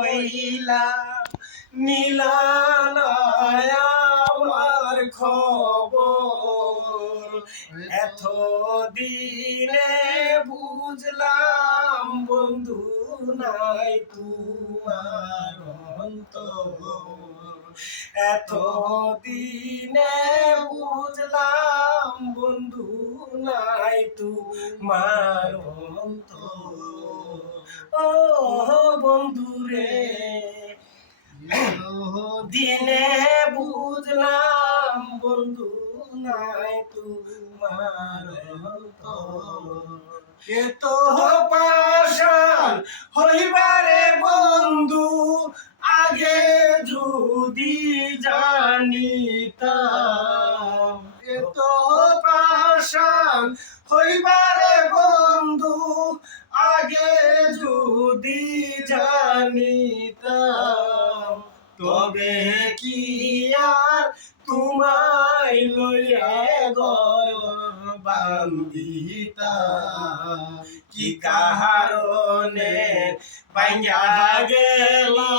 হইলাম নীলা আমার খবর এত দিনে বুঝলাম বন্ধু নাই তোমার অন্তর এত দিনে বুঝলাম বন্ধু নাই তোমার অন্তর ও বন্ধু রে দিনে বুঝলাম বন্ধু নাই তোমার এ তো পাশান হইবারে বন্ধু আগে যদি জানিতাম এ তো পাশান হইবারে বন্ধু আগে যদি জানিতাম তবে কি আর তোমায় লইয়া বান্ধিতাম কি কারণে ভাঙ্গা গেলা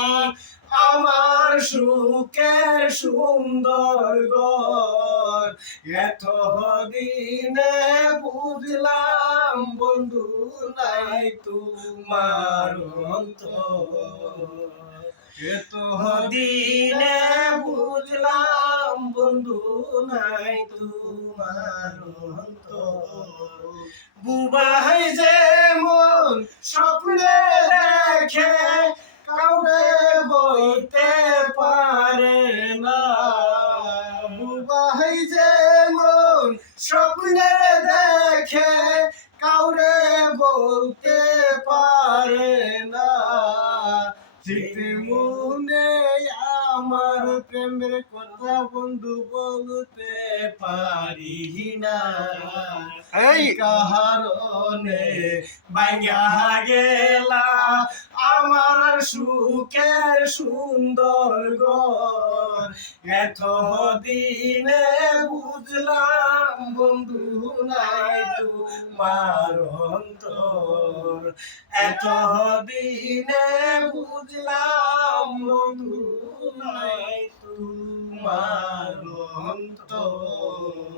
আমার সুখের সুন্দর ঘর এত দিনে বুঝলাম বন্ধু নাই তোমার অন্তর এত দিনে বুঝলাম বন্ধু নাই তোমার অন্তর বুবাই যেমন স্বপ্নে দেখে কাউকে বইতে পারে না বুবাই যেমন স্বপ্নে দেখে কাউরে বলতে পারে না মনে আমার প্রেমের কথা বন্ধু বলতে পারি না এই কারণে ভাঙ্গা গেলা আমার সুখের সুন্দর ঘর এত দিনে বুঝলাম বন্ধু নাই তোমার অন্তর এত দিনে বুঝলাম বন্ধু নাই তোমার অন্তর